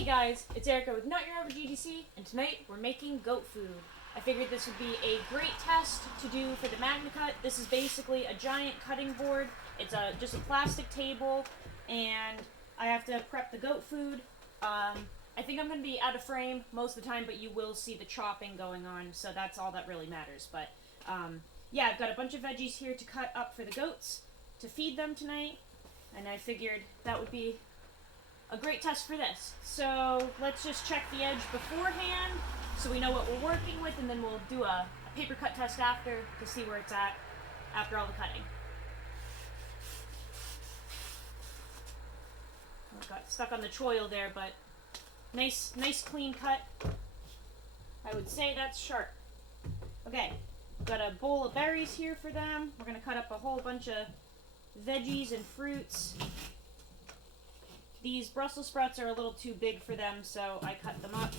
Hey guys, it's Erica with Not Your Average EDC, and tonight we're making goat food. I figured this would be a great test to do for the MAGNACUT. This is basically a giant cutting board. It's just a plastic table, and I have to prep the goat food. I think I'm going to be out of frame most of the time, but you will see the chopping going on, so that's all that really matters. But yeah, I've got a bunch of veggies here to cut up for the goats to feed them tonight, and I figured that would be a great test for this. So let's just check the edge beforehand so we know what we're working with, and then we'll do a paper cut test after to see where it's at after all the cutting. I got stuck on the choil there, but nice clean cut. I would say that's sharp. Okay, got a bowl of berries here for them. We're gonna cut up a whole bunch of veggies and fruits. These Brussels sprouts are a little too big for them, so I cut them up.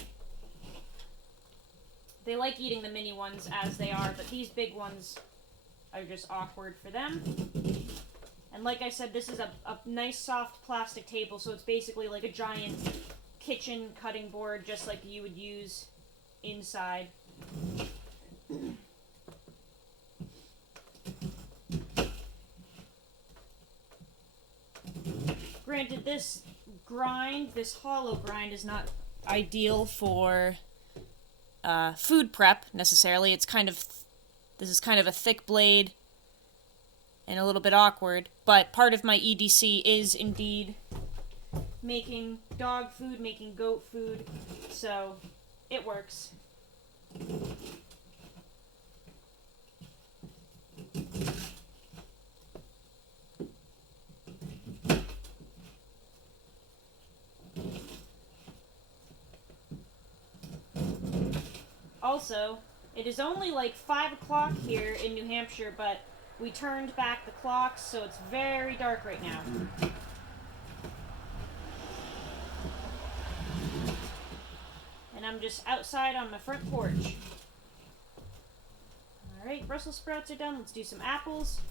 They like eating the mini ones as they are, but these big ones are just awkward for them. And like I said, this is a nice soft plastic table, so it's basically like a giant kitchen cutting board, just like you would use inside. Granted, this hollow grind is not ideal for food prep necessarily. This is kind of a thick blade and a little bit awkward, but part of my EDC is indeed making dog food, making goat food, so it works. Also, it is only like 5 o'clock here in New Hampshire, but we turned back the clocks, so it's very dark right now. And I'm just outside on my front porch. Alright, Brussels sprouts are done. Let's do some apples.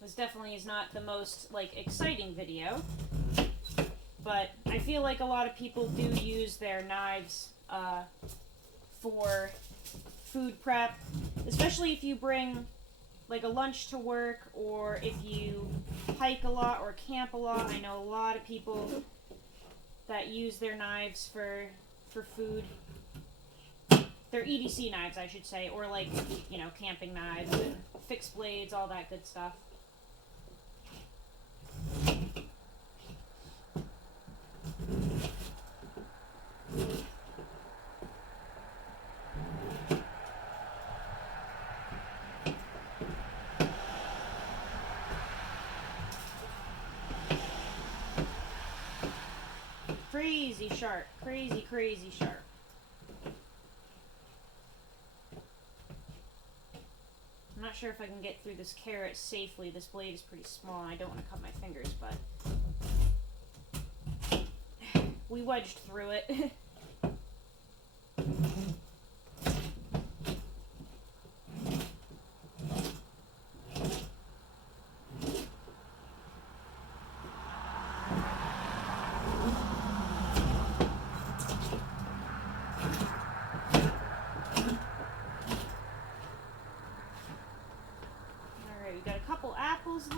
This definitely is not the most, exciting video, but I feel like a lot of people do use their knives for food prep, especially if you bring, a lunch to work, or if you hike a lot or camp a lot. I know a lot of people that use their knives for food. Their EDC knives, I should say, or camping knives, and fixed blades, all that good stuff. Crazy sharp. Crazy sharp. I'm not sure if I can get through this carrot safely. This blade is pretty small and I don't want to cut my fingers, but we wedged through it.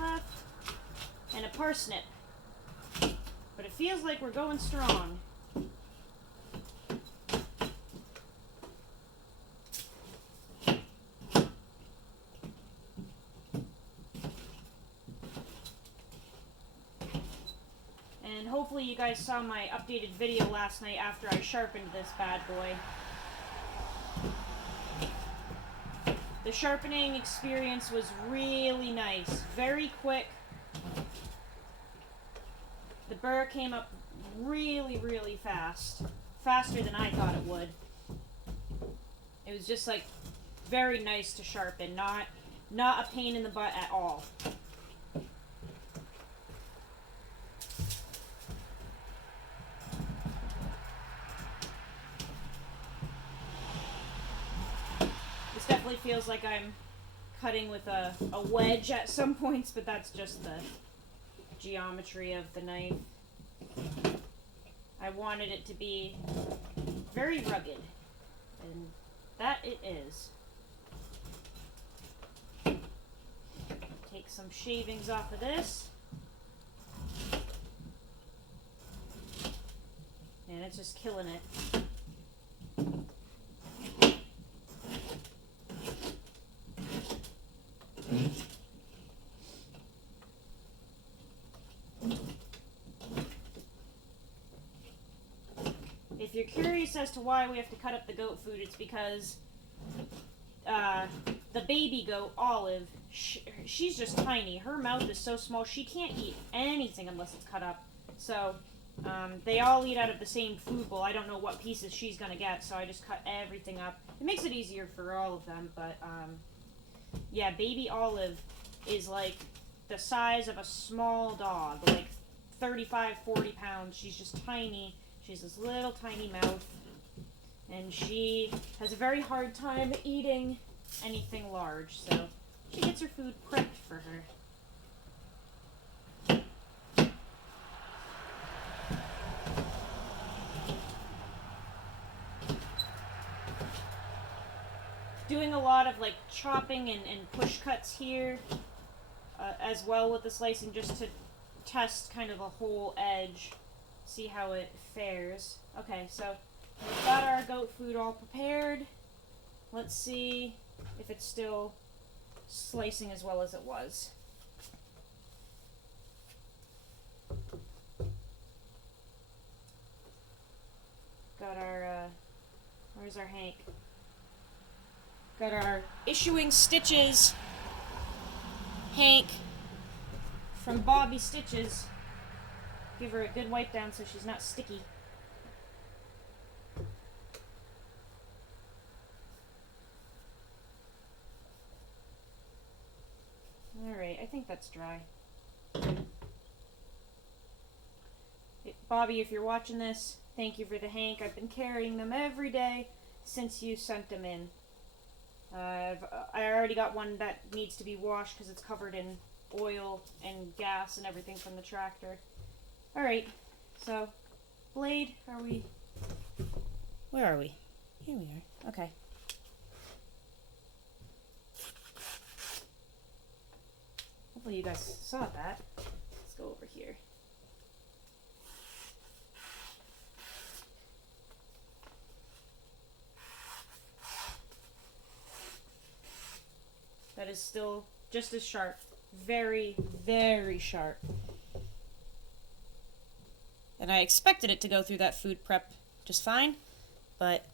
Left and a parsnip, but it feels like we're going strong. And hopefully you guys saw my updated video last night after I sharpened this bad boy. The sharpening experience was really nice, very quick. The burr came up really fast, faster than I thought it would. It was just like very nice to sharpen, not a pain in the butt at all. This definitely feels like I'm cutting with a wedge at some points, but that's just the geometry of the knife. I wanted it to be very rugged, and that it is. Take some shavings off of this. And it's just killing it. If you're curious as to why we have to cut up the goat food, it's because the baby goat, Olive, she's just tiny. Her mouth is so small, she can't eat anything unless it's cut up. So, they all eat out of the same food bowl. I don't know what pieces she's gonna get, so I just cut everything up. It makes it easier for all of them, but, yeah, baby Olive is like the size of a small dog, like 35, 40 pounds. She's just tiny. She has this little tiny mouth, and she has a very hard time eating anything large, so she gets her food prepped for her. Doing a lot of like chopping and push cuts here, as well with the slicing, just to test kind of a whole edge, see how it fares. Okay, so we've got our goat food all prepared. Let's see if it's still slicing as well as it was. Got our, where's our Hank? Got our issuing stitches Hank from Bobby Stitches. Give her a good wipe down so she's not sticky. Alright, I think that's dry. Bobby, if you're watching this, thank you for the Hank. I've been carrying them every day since you sent them in. I already got one that needs to be washed because it's covered in oil and gas and everything from the tractor. Alright, so, blade, are we... Where are we? Here we are. Okay. Hopefully you guys saw that. Let's go over here. That is still just as sharp. Very, very sharp. And I expected it to go through that food prep just fine, but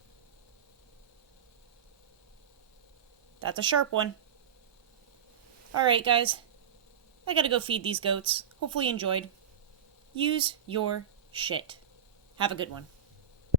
that's a sharp one. Alright guys, I gotta go feed these goats. Hopefully you enjoyed. Use your shit. Have a good one.